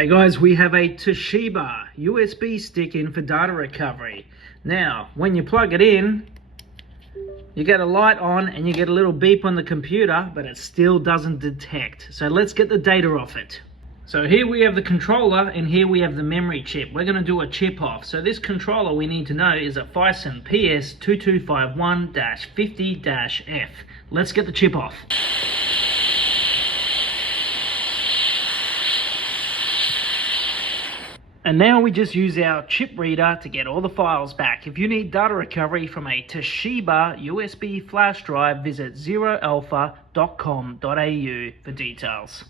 Hey guys, we have a Toshiba USB stick in for data recovery. Now, when you plug it in, you get a light on and you get a little beep on the computer, but it still doesn't detect. So let's get the data off it. So here we have the controller and here we have the memory chip. We're going to do a chip off. So this controller we need to know is a Phison PS2251-50-F. Let's get the chip off. And now we just use our chip reader to get all the files back. If you need data recovery from a Toshiba USB flash drive, visit zeroalpha.com.au for details.